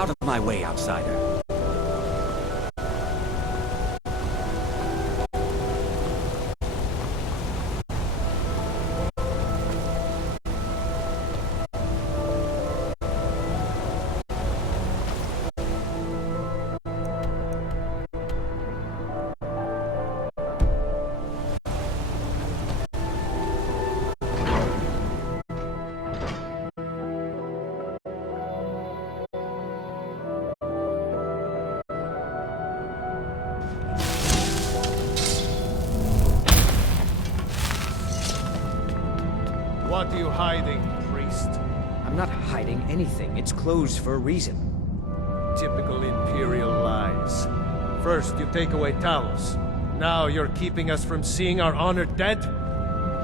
Out of my way, outsider. What are you hiding, priest? I'm not hiding anything. It's closed for a reason. Typical Imperial lies. First, you take away Talos. Now you're keeping us from seeing our honored dead?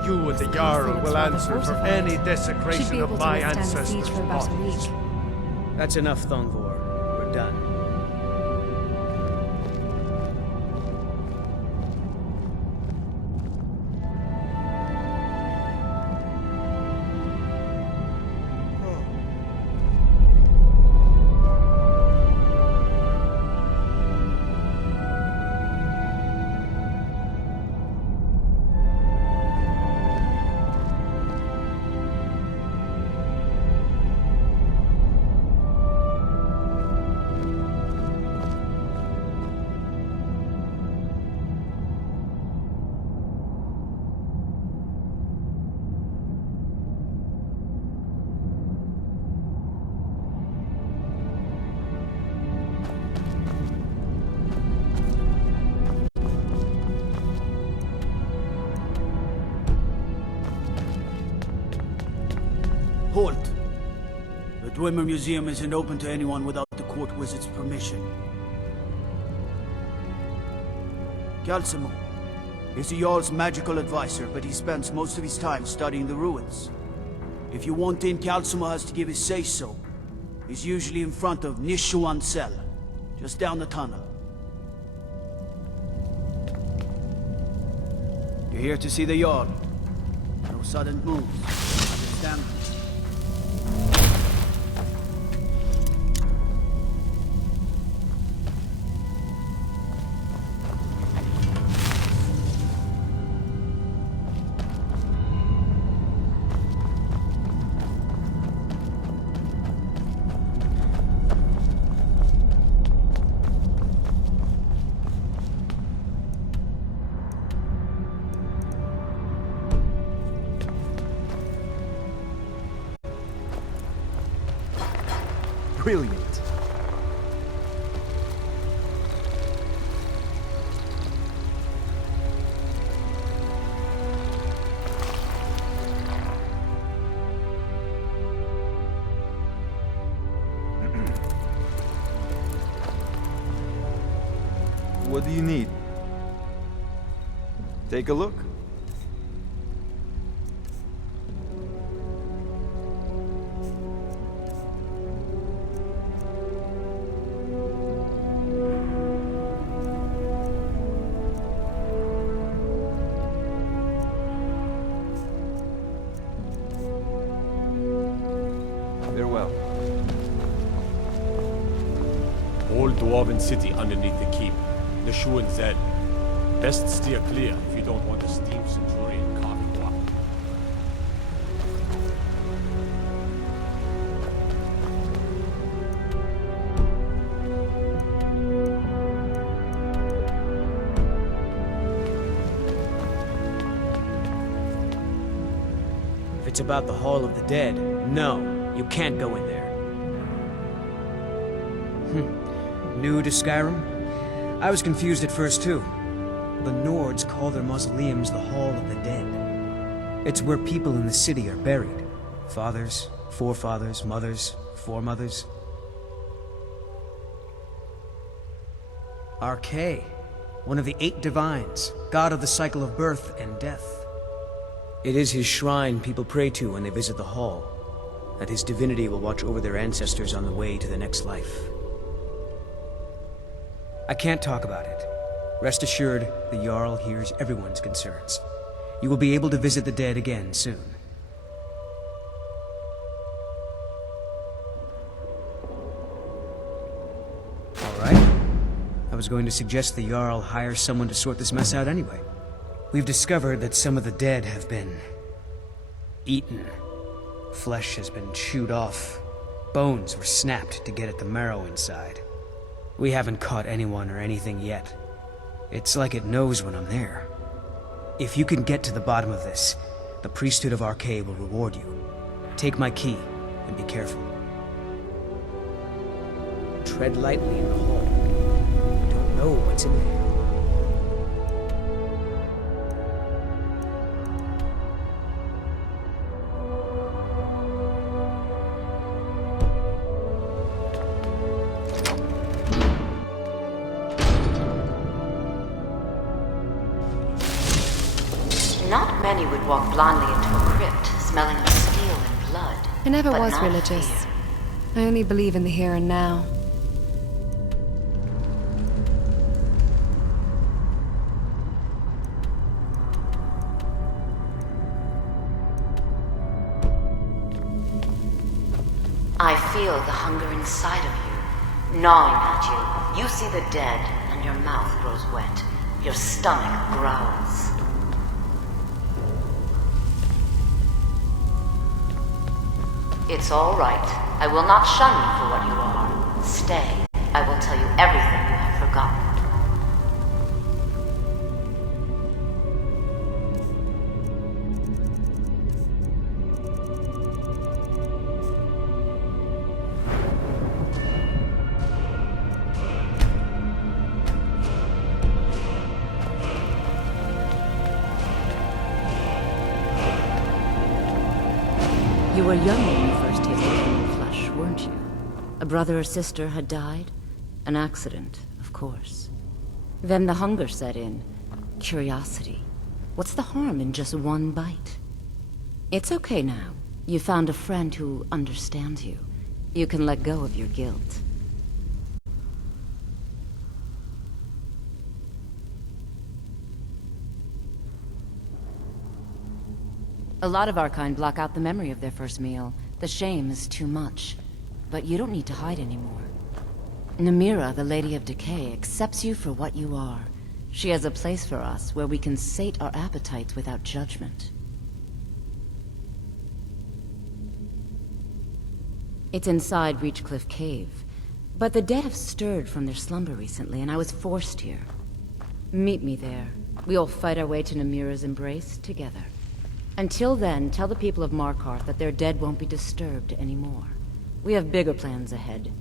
You and the Jarl will answer for any desecration of my ancestors' bodies. That's enough, Thongvor. We're done. Halt! The Dwemer Museum isn't open to anyone without the court wizard's permission. Calcimo is the Jarl's magical advisor, but he spends most of his time studying the ruins. If you want in, Calcimo has to give his say-so. He's usually in front of Nishuan cell, just down the tunnel. You're here to see the Jarl. No sudden moves. Understand? Brilliant. What do you need? Take a look. Farewell. Old Dwarven city underneath the keep. The Shuan Zed. Best steer clear if you don't want a steam centurion coffee block. If it's about the Hall of the Dead, no, you can't go in there. New to Skyrim? I was confused at first too. The Nords call their mausoleums the Hall of the Dead. It's where people in the city are buried. Fathers, forefathers, mothers, foremothers. Arkay, one of the 8 divines, god of the cycle of birth and death. It is his shrine people pray to when they visit the hall, that his divinity will watch over their ancestors on the way to the next life. I can't talk about it. Rest assured, the Jarl hears everyone's concerns. You will be able to visit the dead again soon. I was going to suggest the Jarl hire someone to sort this mess out anyway. We've discovered that some of the dead have been eaten. Flesh has been chewed off. Bones were snapped to get at the marrow inside. We haven't caught anyone or anything yet. It's like it knows when I'm there. If you can get to the bottom of this, the priesthood of Arcade will reward you. Take my key, and be careful. Tread lightly in the hall. You don't know what's in there. Not many would walk blindly into a crypt, smelling of steel and blood. I never but was not religious. fear. I only believe in the here and now. I feel the hunger inside of you, gnawing at you. You see the dead, and your mouth grows wet. Your stomach growls. It's all right. I will not shun you for what you are. Stay. I will tell you everything you have forgotten. You were young when you first tasted human flesh, weren't you? A brother or sister had died? An accident, of course. Then the hunger set in. Curiosity. What's the harm in just one bite? It's okay now. You found a friend who understands you. You can let go of your guilt. A lot of our kind block out the memory of their first meal. The shame is too much. But you don't need to hide anymore. Namira, the Lady of Decay, accepts you for what you are. She has a place for us where we can sate our appetites without judgment. It's inside Reachcliff Cave. But the dead have stirred from their slumber recently, and I was forced here. Meet me there. We'll fight our way to Namira's embrace together. Until then, tell the people of Markarth that their dead won't be disturbed anymore. We have bigger plans ahead.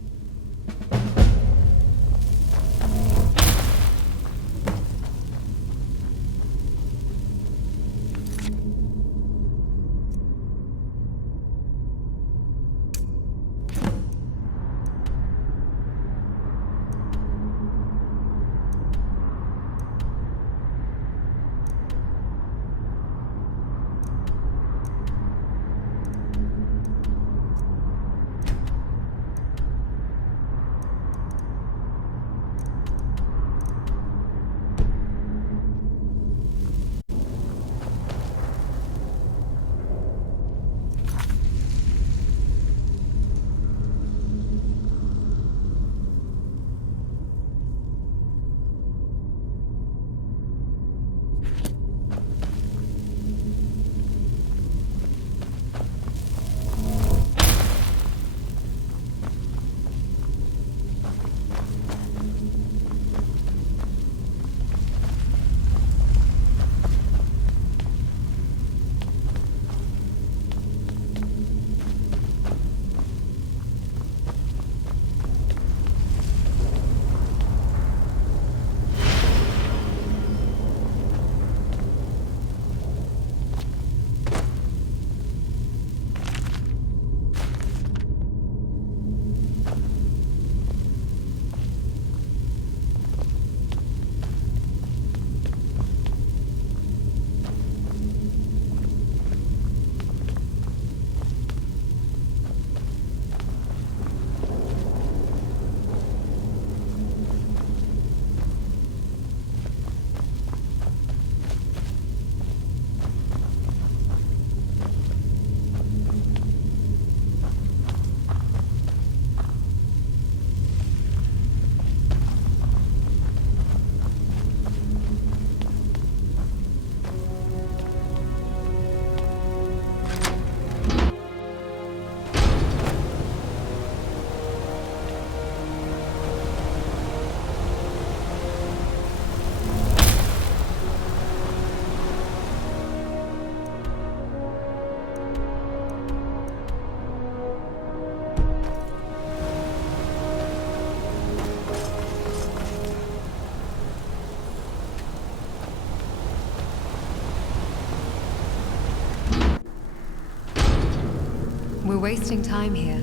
wasting time here.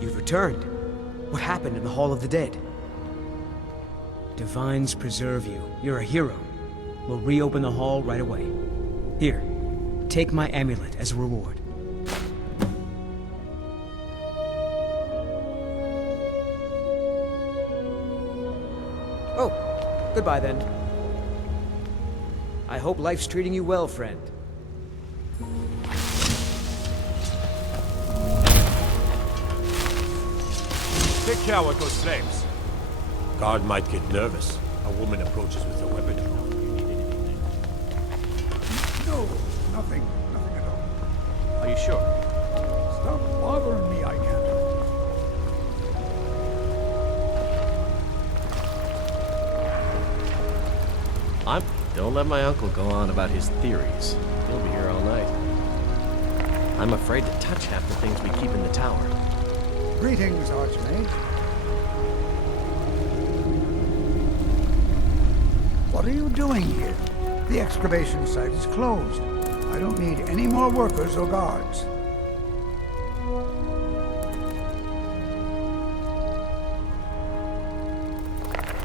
You've returned. What happened in the Hall of the Dead? Divines preserve you. You're a hero. We'll reopen the hall right away. Here, take my amulet as a reward. Oh, goodbye then. I hope life's treating you well, friend. Take care with those flames. Guard might get nervous. A woman approaches with a weapon around. You need anything? No, nothing at all. Are you sure? Stop bothering me, I can't. Don't let my uncle go on about his theories. He'll be here all night. I'm afraid to touch half the things we keep in the tower. Greetings, Archmage. What are you doing here? The excavation site is closed. I don't need any more workers or guards.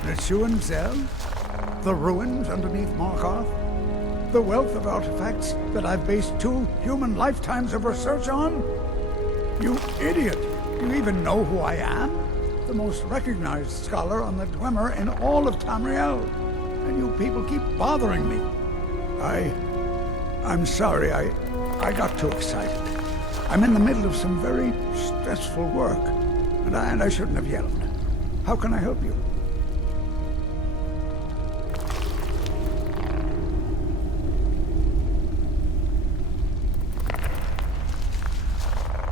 Neshuan Zell? The ruins underneath Markarth? The wealth of artifacts that I've based 2 human lifetimes of research on? You idiot! Do you even know who I am? The most recognized scholar on the Dwemer in all of Tamriel. And you people keep bothering me. I'm sorry, I got too excited. I'm in the middle of some very stressful work, and I shouldn't have yelled. How can I help you?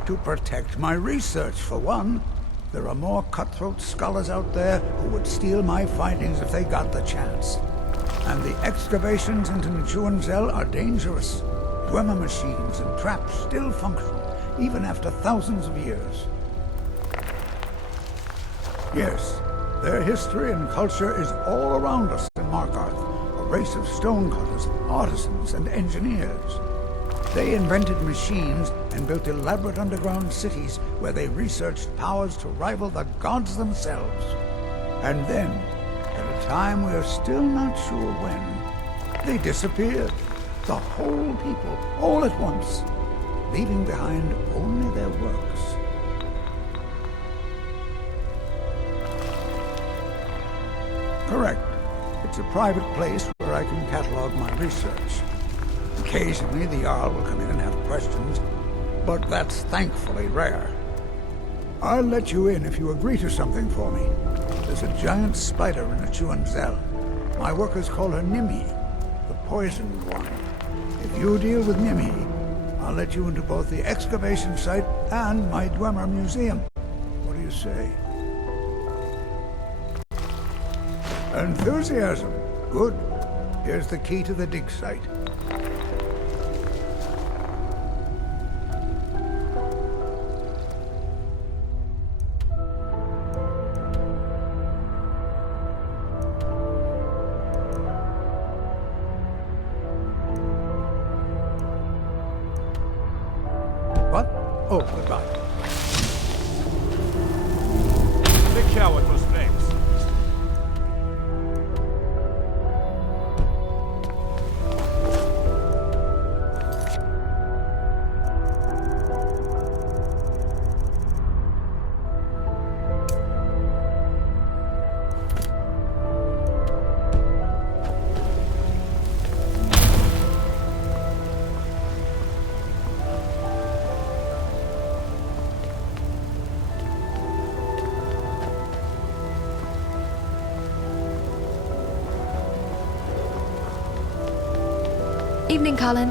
To protect my research, for one. There are more cutthroat scholars out there who would steal my findings if they got the chance. And the excavations into Neshuan Zell are dangerous. Dwemer machines and traps still function, even after thousands of years. Yes, their history and culture is all around us in Markarth, a race of stonecutters, artisans, and engineers. They invented machines and built elaborate underground cities where they researched powers to rival the gods themselves. And then, at a time we're still not sure when, they disappeared. The whole people, all at once, leaving behind only their works. Correct. It's a private place where I can catalog my research. Occasionally, the Jarl will come in and have questions, but that's thankfully rare. I'll let you in if you agree to something for me. There's a giant spider in Neshuan Zell. My workers call her Nimi, the poisoned one. If you deal with Nimi, I'll let you into both the excavation site and my Dwemer museum. What do you say? Enthusiasm. Good. Here's the key to the dig site. What? Oh, goodbye. Take care with those flames. Evening, Colin.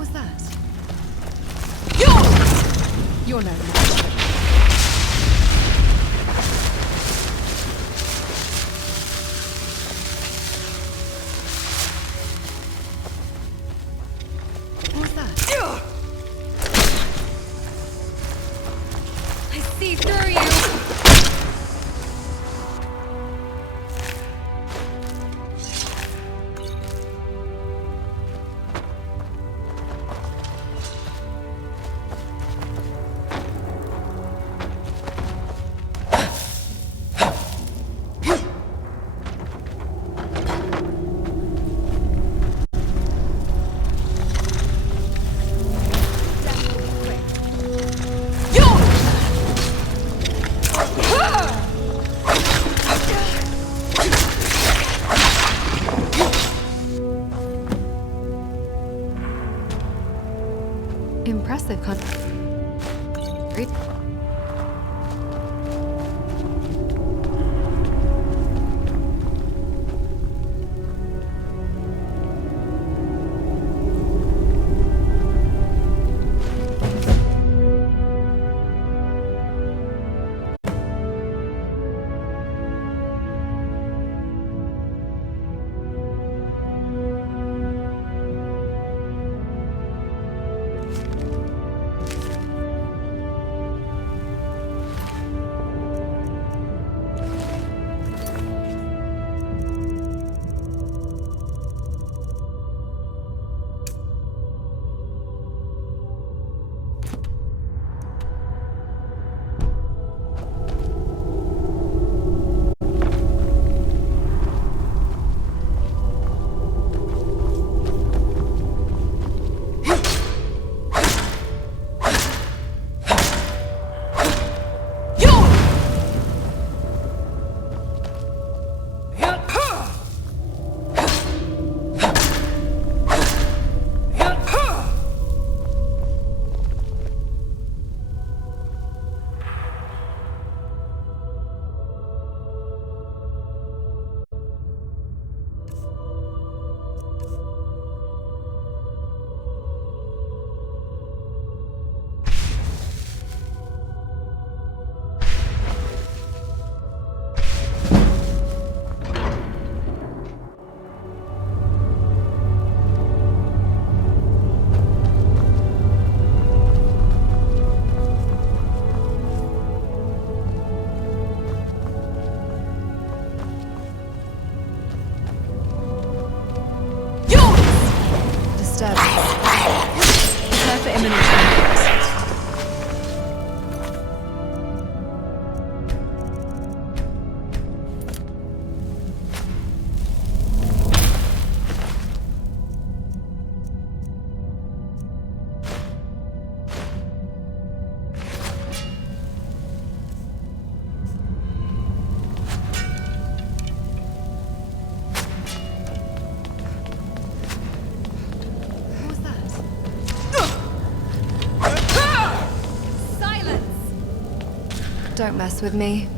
What was that? You're no match. What was that? I see through you! Impressive Great. Prepare for imminent conflict. Don't mess with me.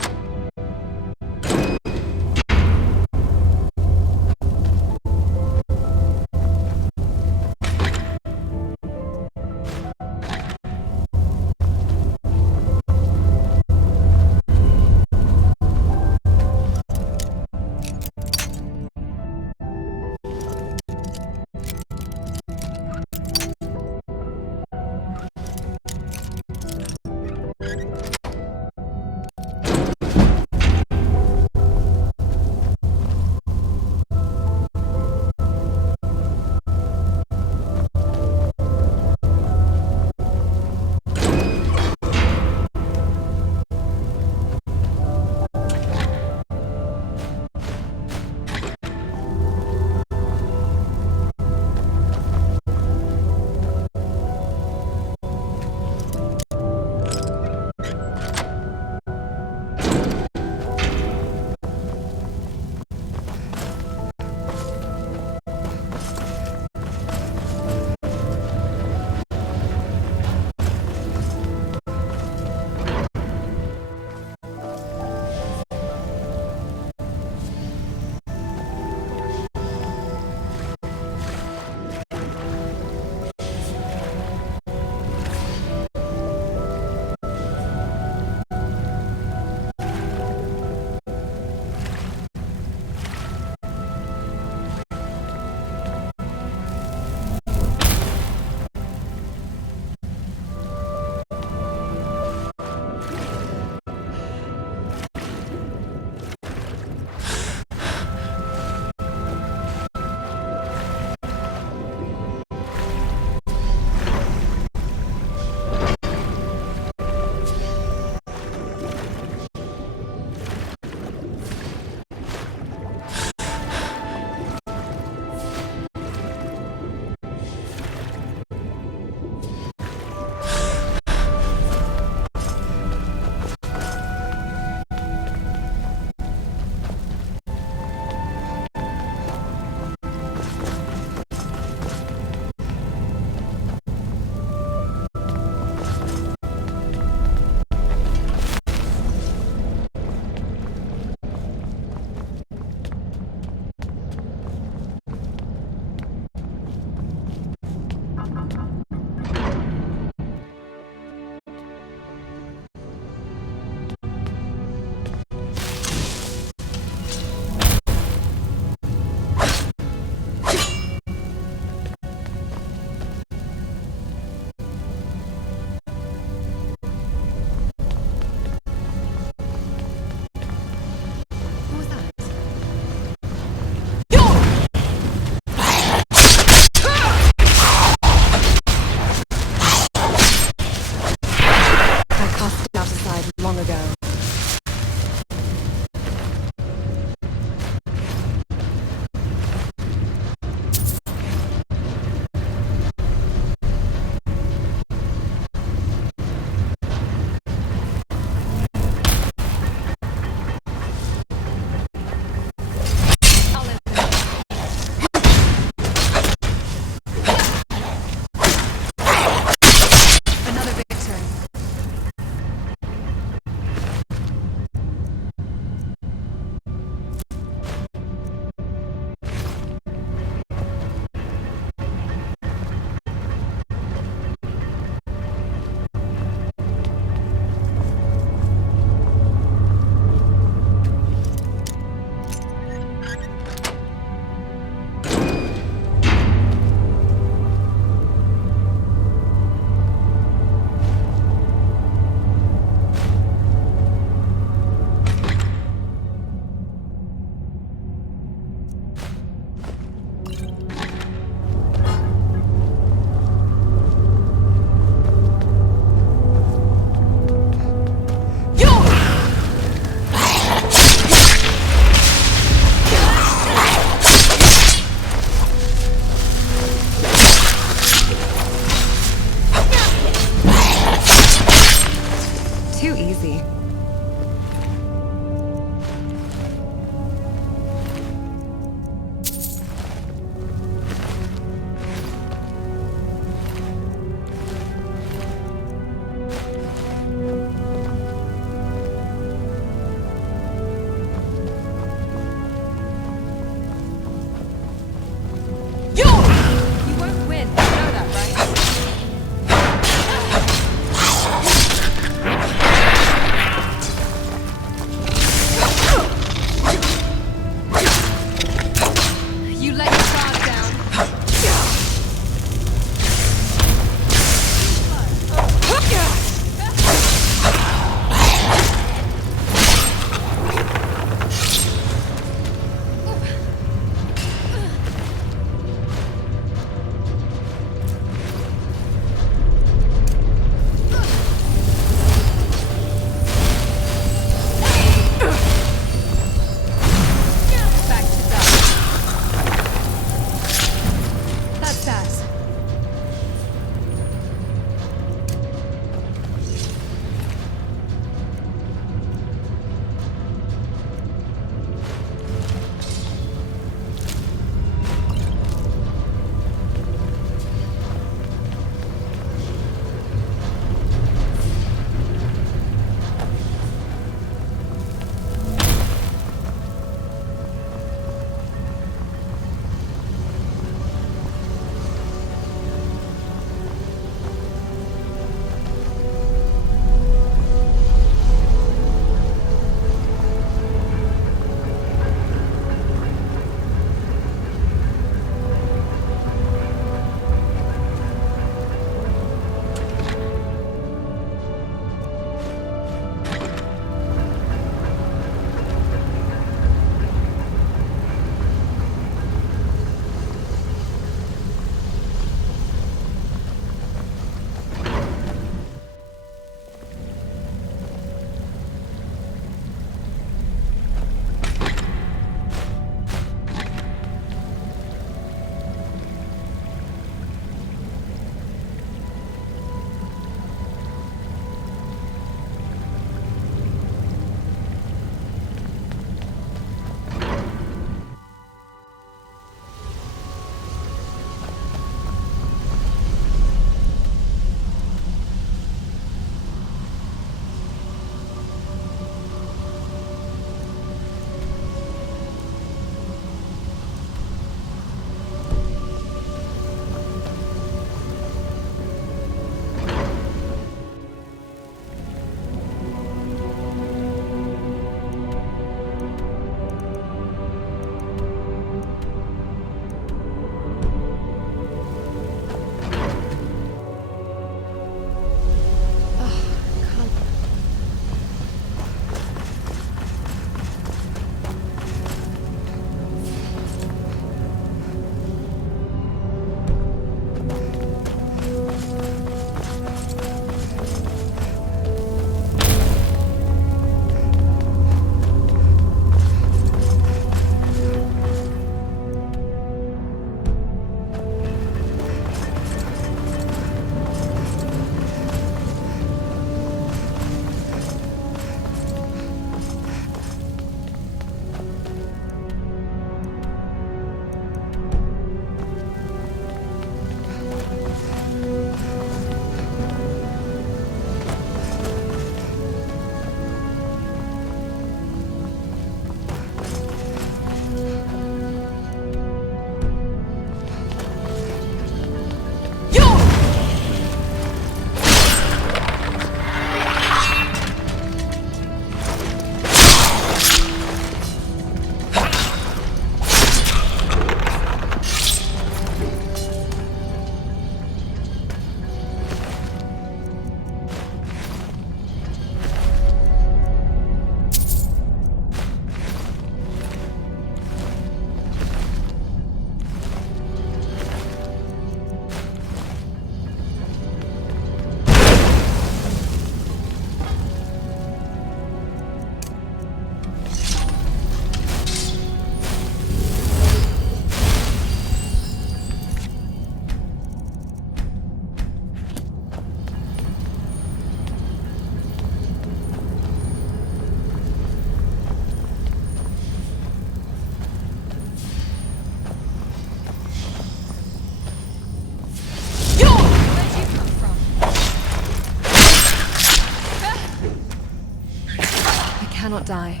cannot die.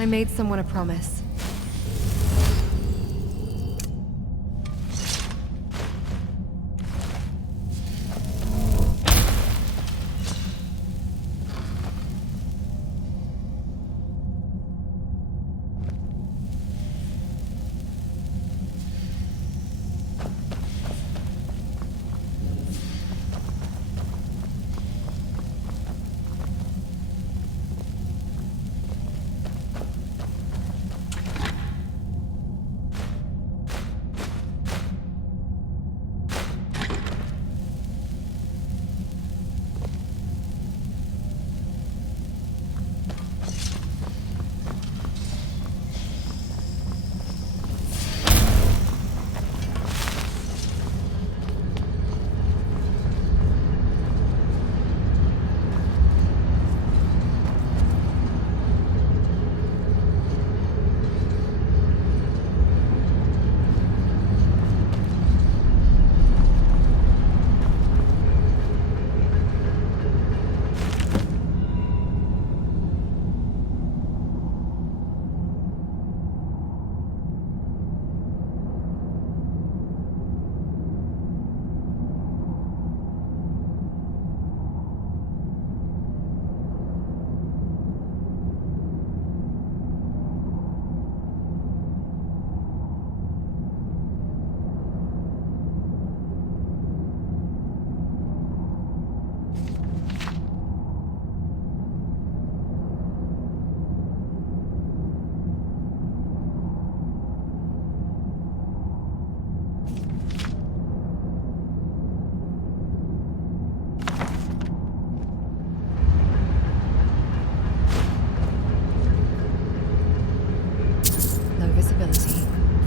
I made someone a promise.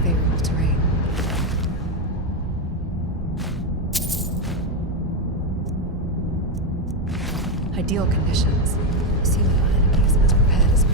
Favorable terrain. Ideal conditions. Assuming our enemy is as prepared as we.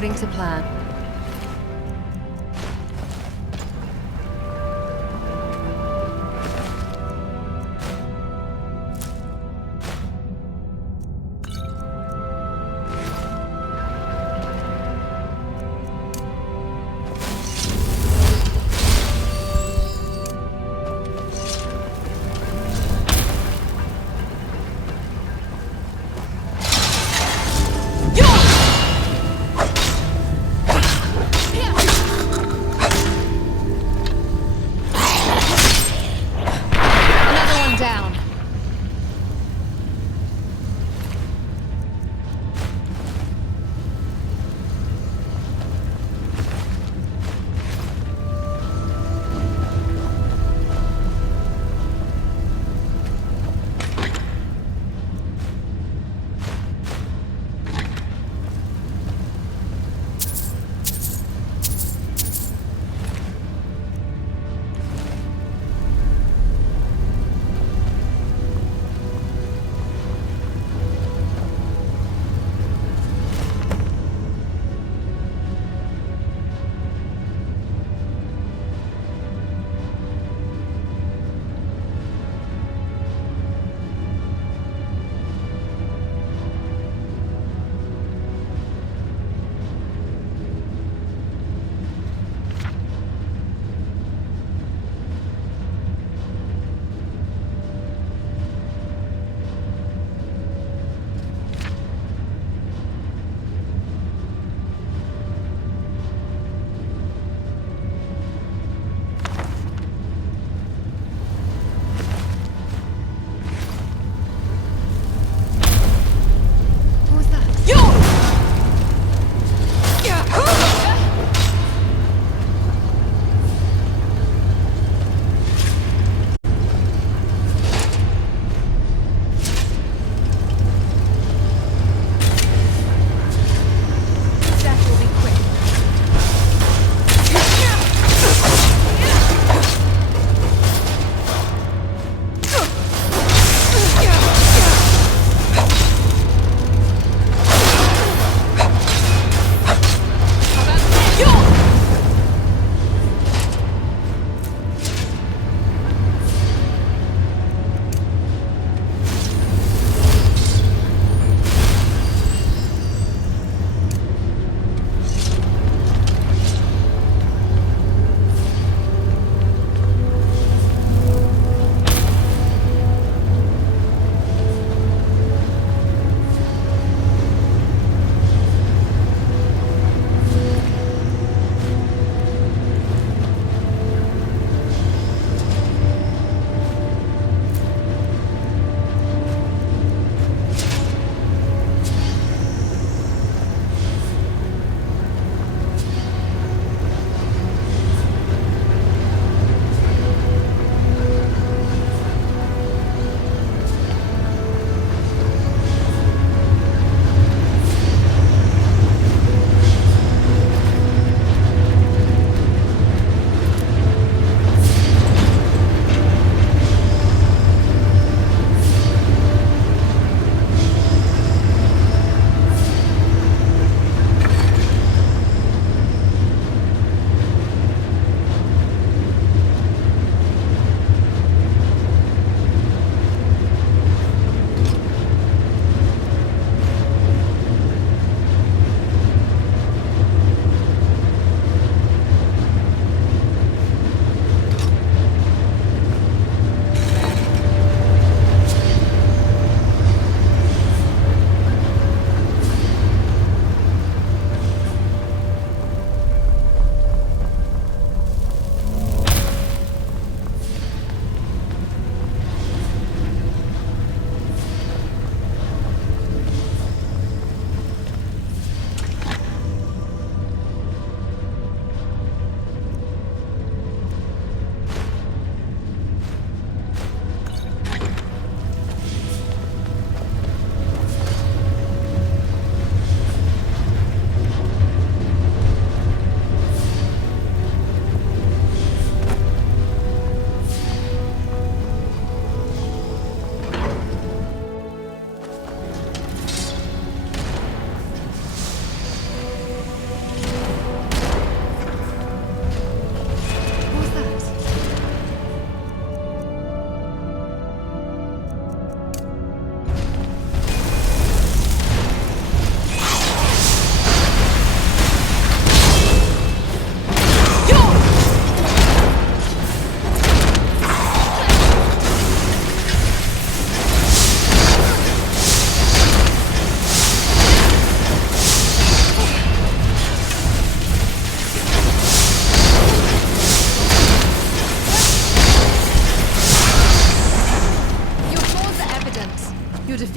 According to plan.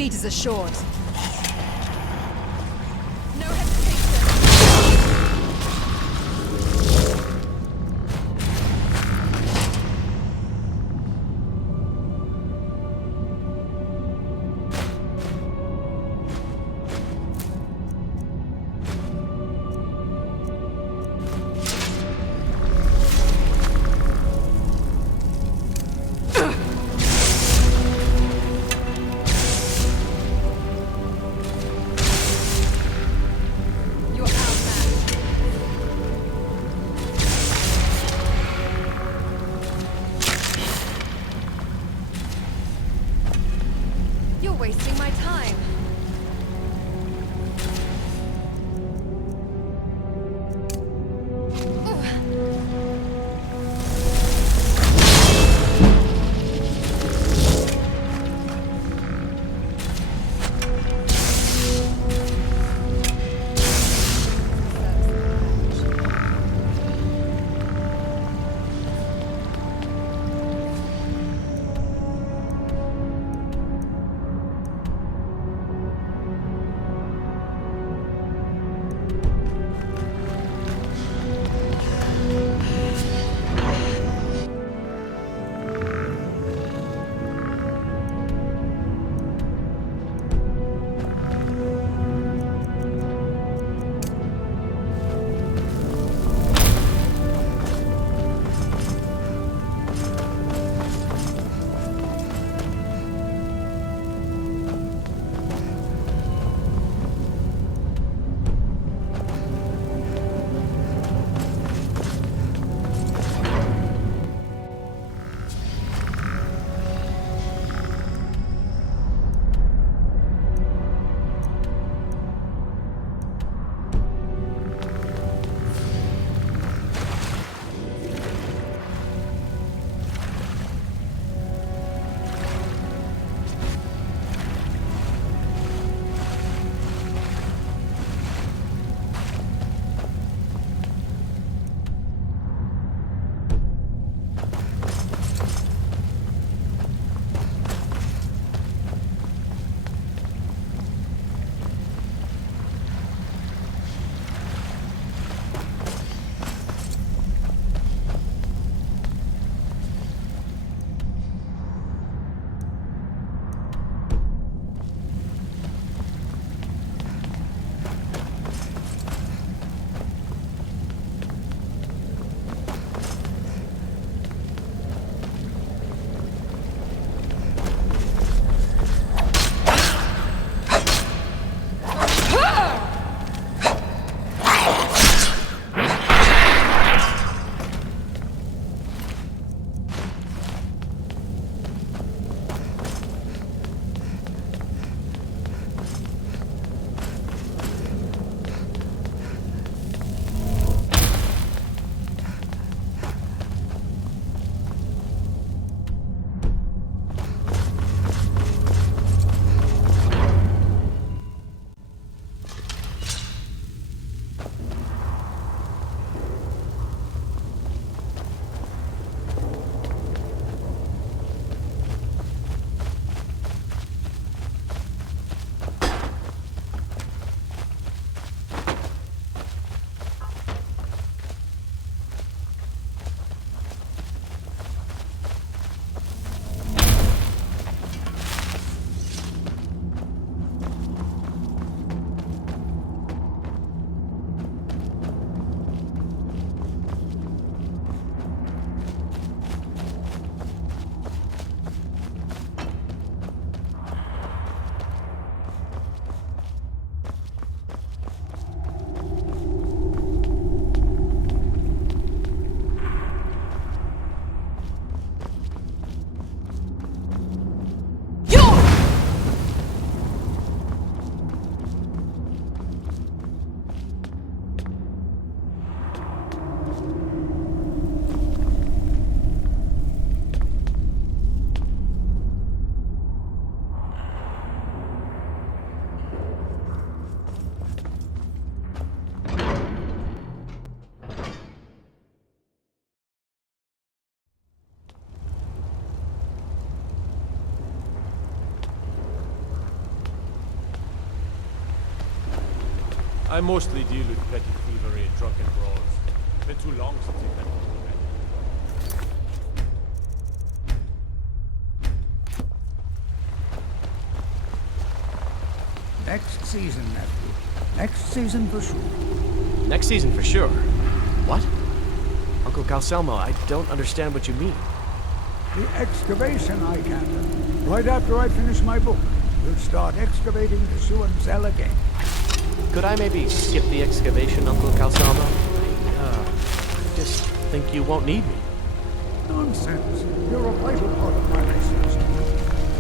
defeat is assured. No hesitation. You're outmatched. You're wasting my time. I mostly deal with petty thievery and drunken brawls. Been too long since we've been to bed. Next season, nephew. Next season for sure. Next season for sure. What? Uncle Calcelmo, I don't understand what you mean. The excavation I can. Right after I finish my book, we'll start excavating the Schuenzell again. Could I maybe skip the excavation, Uncle Calcelmo? I just think you won't need me. Nonsense. You're a vital part of my research.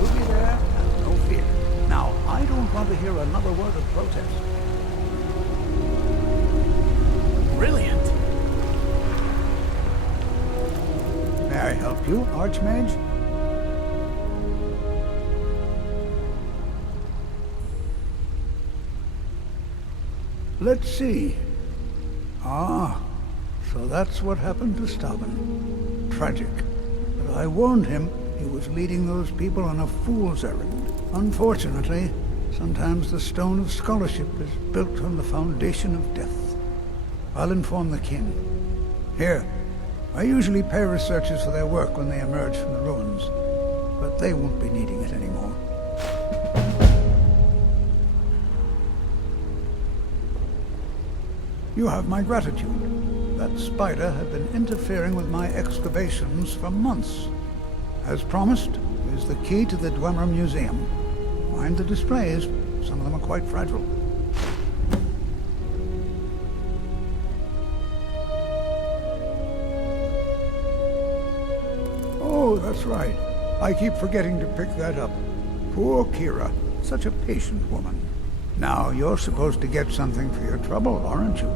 You'll be there, and no fear. Now, I don't want to hear another word of protest. Brilliant. May I help you, Archmage? Let's see. Ah, so that's what happened to Stauben. Tragic. But I warned him he was leading those people on a fool's errand. Unfortunately, sometimes the stone of scholarship is built on the foundation of death. I'll inform the king. Here, I usually pay researchers for their work when they emerge from the ruins, but they won't be needing it anymore. You have my gratitude. That spider had been interfering with my excavations for months. As promised, here's the key to the Dwemer Museum. Mind the displays. Some of them are quite fragile. Oh, that's right. I keep forgetting to pick that up. Poor Kira. Such a patient woman. Now, you're supposed to get something for your trouble, aren't you?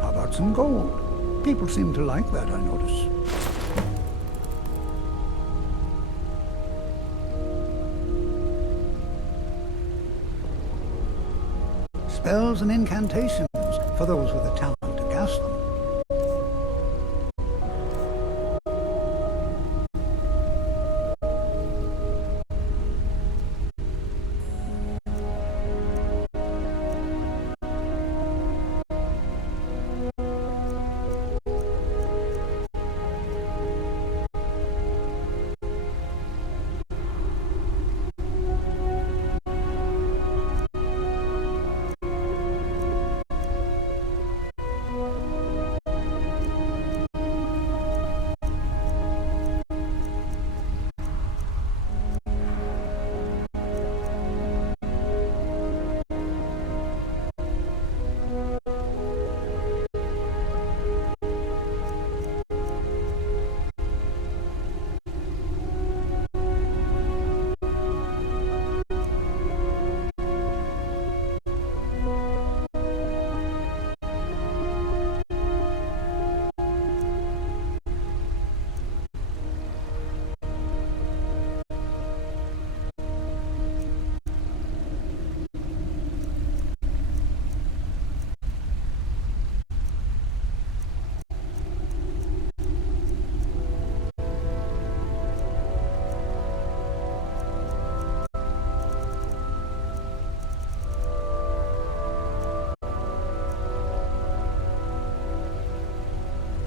How about some gold? People seem to like that, I notice. Spells and incantations for those with a talent to cast them.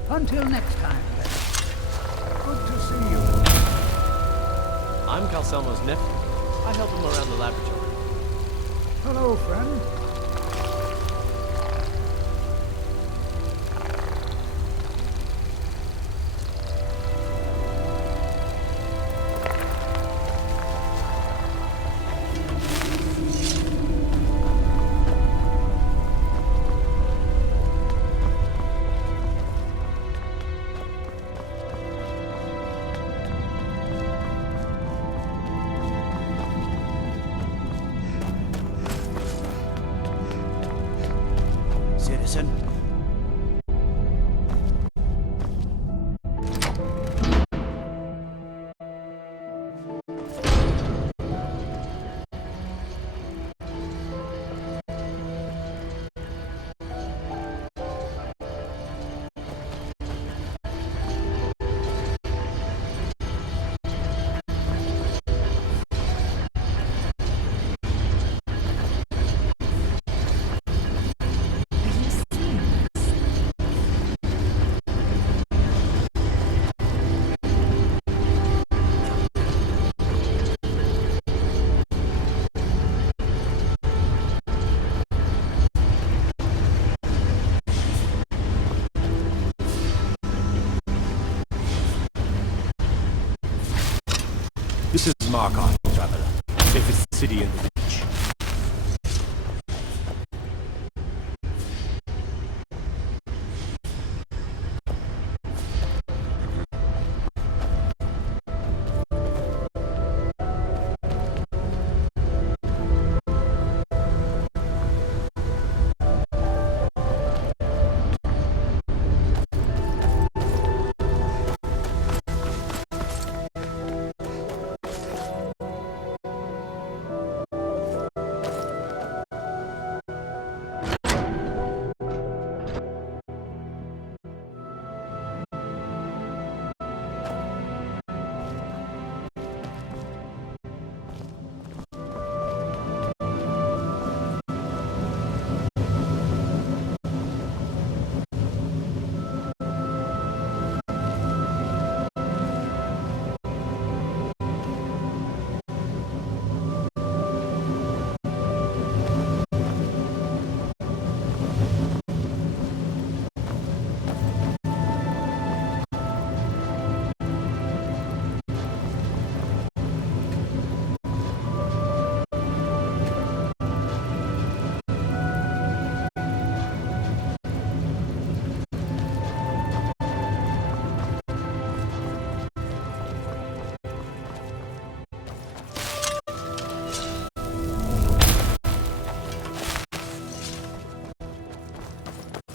Until next time, then. Good to see you. I'm Calcelmo's nephew. I help him around the laboratory. Hello, friend. Citizen. Markov, traveler. Safest city in the village.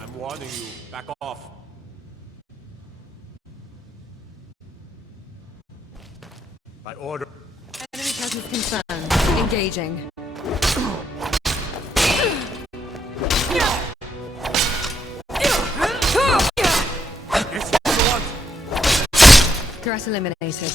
I'm warning you, back off. By order. Enemy presence confirmed. Engaging. Threat eliminated.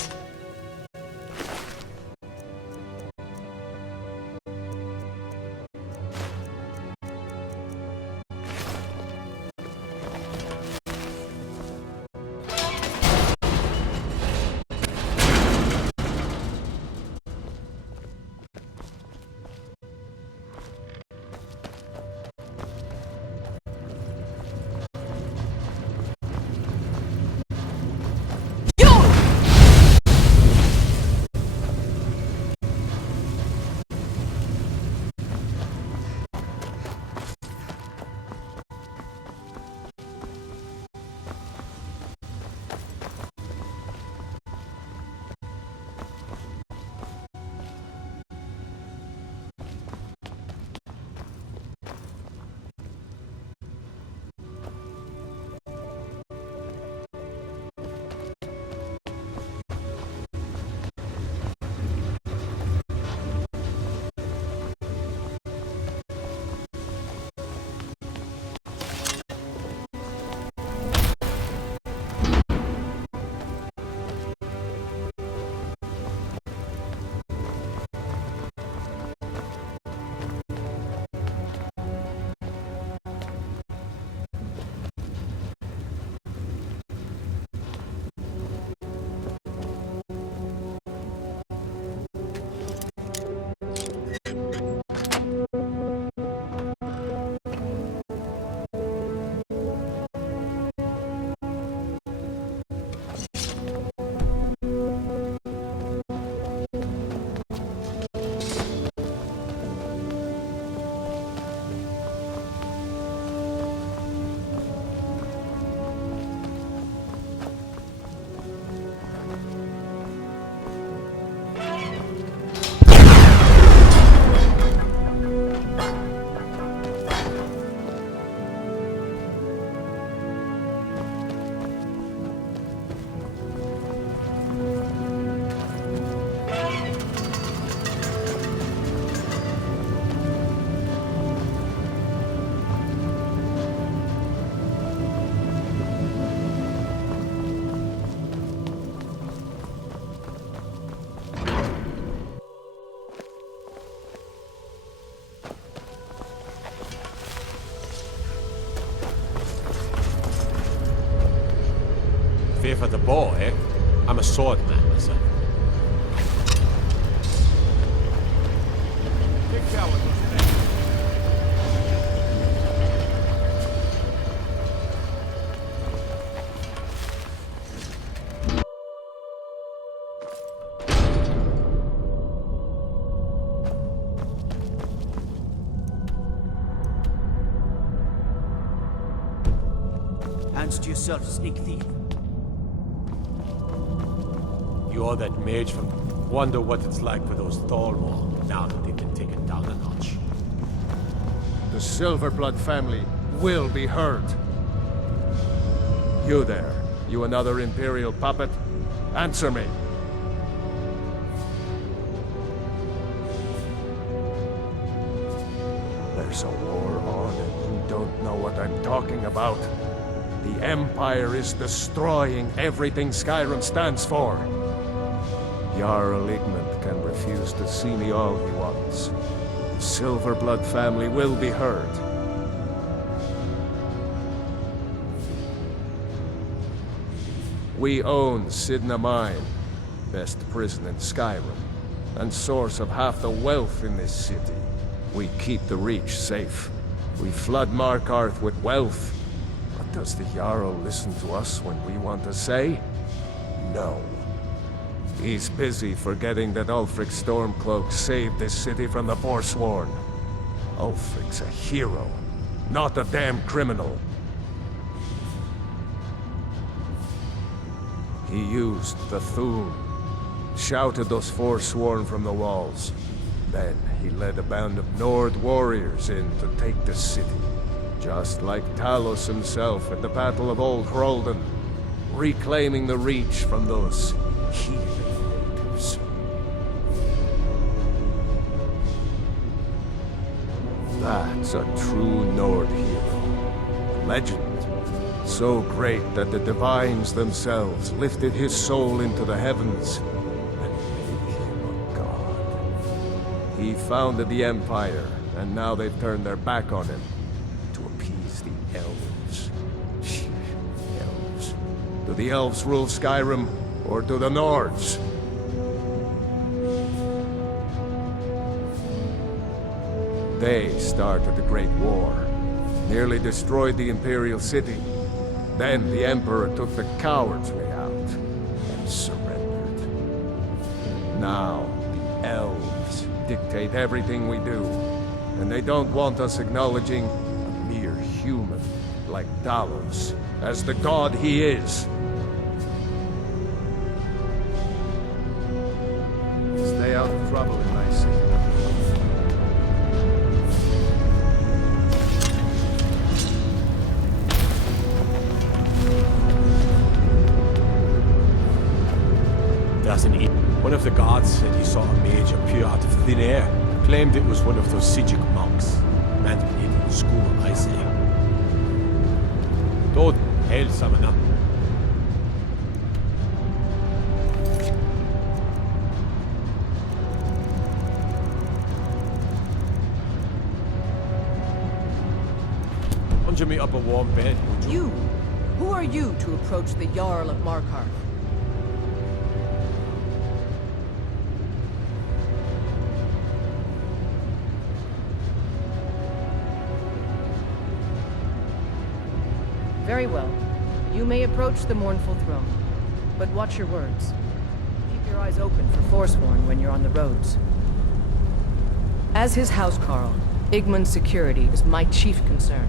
Fear for the bow, eh? I'm a swordman myself. words to yourself, sneak thief. You're that mage from... Wonder what it's like for those Thalmor, now that they've been taken down a notch. The Silverblood family will be heard. You there, you another Imperial puppet? Answer me. There's a war on and you don't know what I'm talking about. The Empire is destroying everything Skyrim stands for. Jarl Igmund can refuse to see me all he wants. The Silverblood family will be heard. We own Sidna Mine, best prison in Skyrim, and source of half the wealth in this city. We keep the Reach safe. We flood Markarth with wealth. But does the Jarl listen to us when we want to say? No. He's busy forgetting that Ulfric Stormcloak saved this city from the Forsworn. Ulfric's a hero, not a damn criminal. He used the Thun, shouted those Forsworn from the walls. Then he led a band of Nord warriors in to take the city. Just like Talos himself at the Battle of Old Hroldan, reclaiming the Reach from those heathen natives. That's a true Nord hero. Legend. So great that the Divines themselves lifted his soul into the heavens and made him a god. He founded the Empire, and now they've turned their back on him to appease the Elves. Elves. Do the Elves rule Skyrim, or do the Nords? They started the Great War, nearly destroyed the Imperial City. Then the Emperor took the coward's way out and surrendered. Now the Elves dictate everything we do, and they don't want us acknowledging a mere human like Talos as the god he is. Stay out of trouble in my city. One of the guards said he saw a mage appear out of thin air. Claimed it was one of those Sijic monks. Manipulating the school, I say. Dod, hail Samana. Conjure me up a warm bed, would you? You? Who are you to approach the Jarl of Markarth? Very well. You may approach the mournful throne, but watch your words. Keep your eyes open for Forsworn when you're on the roads. As his housecarl, Igmund's security is my chief concern.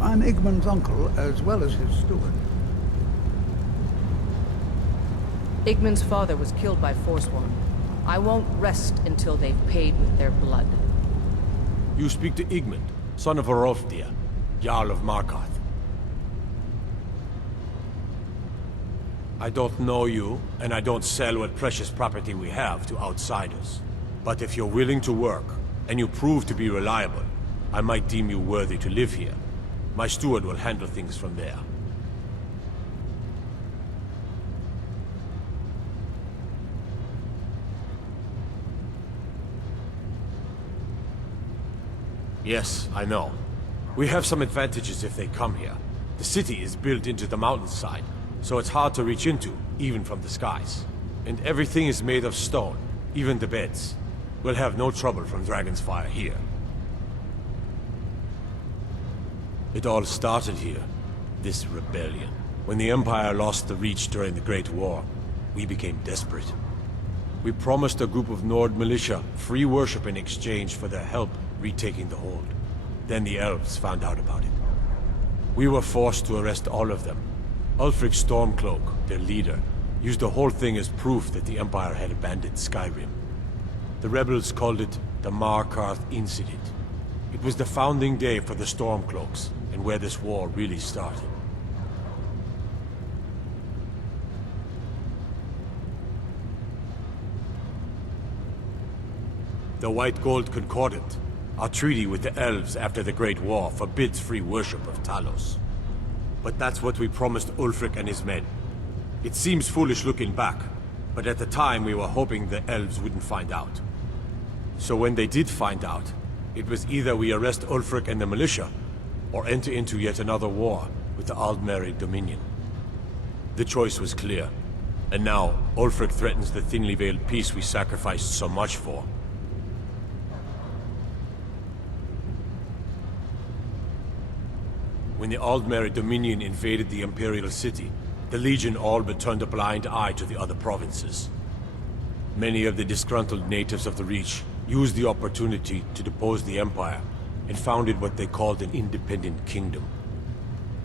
I'm Igmund's uncle, as well as his steward. Igmund's father was killed by Forsworn. I won't rest until they've paid with their blood. You speak to Igmund, son of Arolfdir, Jarl of Markarth. I don't know you, and I don't sell what precious property we have to outsiders. But if you're willing to work, and you prove to be reliable, I might deem you worthy to live here. My steward will handle things from there. Yes, I know. We have some advantages if they come here. The city is built into the mountainside, so it's hard to reach into, even from the skies. And everything is made of stone, even the beds. We'll have no trouble from Dragon's Fire here. It all started here, this rebellion. When the Empire lost the Reach during the Great War, we became desperate. We promised a group of Nord militia free worship in exchange for their help retaking the hold. Then the elves found out about it. We were forced to arrest all of them. Ulfric Stormcloak, their leader, used the whole thing as proof that the Empire had abandoned Skyrim. The rebels called it the Markarth Incident. It was the founding day for the Stormcloaks, and where this war really started. The White Gold Concordat, our treaty with the elves after the Great War, forbids free worship of Talos. But that's what we promised Ulfric and his men. It seems foolish looking back, but at the time we were hoping the elves wouldn't find out. So when they did find out, it was either we arrest Ulfric and the militia, or enter into yet another war with the Aldmeri Dominion. The choice was clear, and now Ulfric threatens the thinly veiled peace we sacrificed so much for. When the Aldmeri Dominion invaded the Imperial City, the Legion all but turned a blind eye to the other provinces. Many of the disgruntled natives of the Reach used the opportunity to depose the Empire and founded what they called an independent kingdom.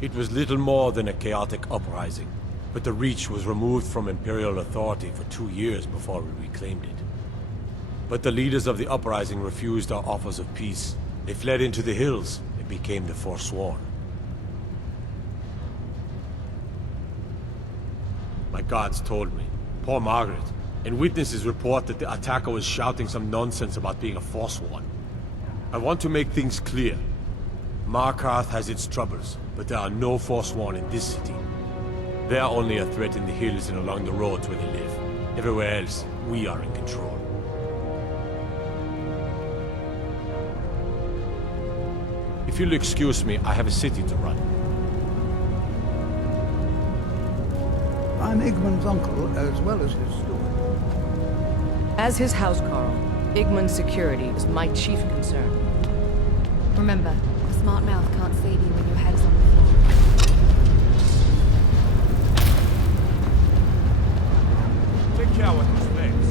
It was little more than a chaotic uprising, but the Reach was removed from Imperial authority for 2 years before we reclaimed it. But the leaders of the uprising refused our offers of peace. They fled into the hills and became the Forsworn. My guards told me, poor Margaret, and witnesses report that the attacker was shouting some nonsense about being a Forsworn. I want to make things clear. Markarth has its troubles, but there are no Forsworn in this city. They are only a threat in the hills and along the roads where they live. Everywhere else, we are in control. If you'll excuse me, I have a city to run. I'm Igmund's uncle, as well as his steward. As his housecarl, Igmund's security is my chief concern. Remember, a smart mouth can't save you when your head is on the floor. Take care with these legs.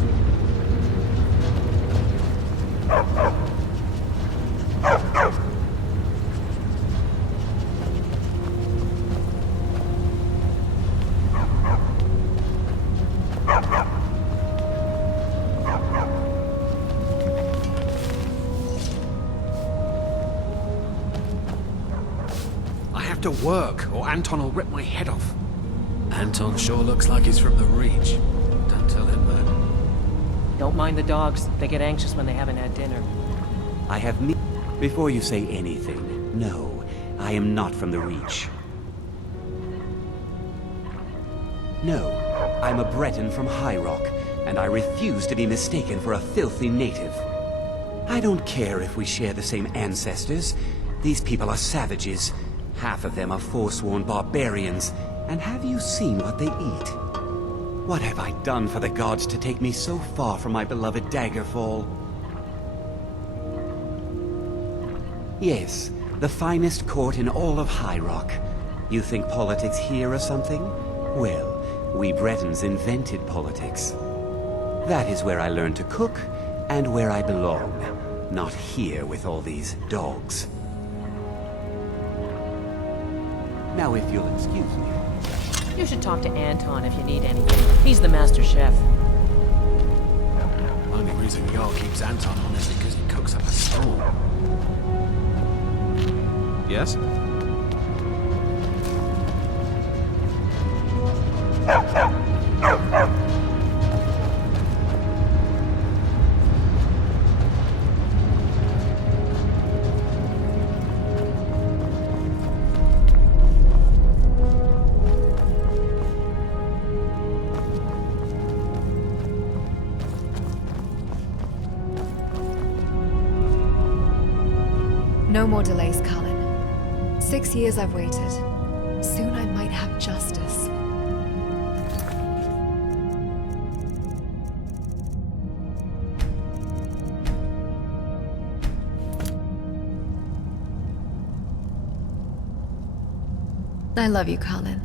To work, or Anton will rip my head off. Anton sure looks like he's from the Reach. Don't tell him that. Don't mind the dogs. They get anxious when they haven't had dinner. I have me. Before you say anything, no, I am not from the Reach. No, I'm a Breton from High Rock, and I refuse to be mistaken for a filthy native. I don't care if we share the same ancestors. These people are savages. Half of them are forsworn barbarians, and have you seen what they eat? What have I done for the gods to take me so far from my beloved Daggerfall? Yes, the finest court in all of High Rock. You think politics here or something? Well, we Bretons invented politics. That is where I learned to cook, and where I belong. Not here with all these dogs. Now, if you'll excuse me. You should talk to Anton if you need anything. He's the master chef. Only reason Jarl keeps Anton on is because he cooks up a storm. Yes? No more delays, Cullen. 6 years I've waited. Soon I might have justice. I love you, Cullen.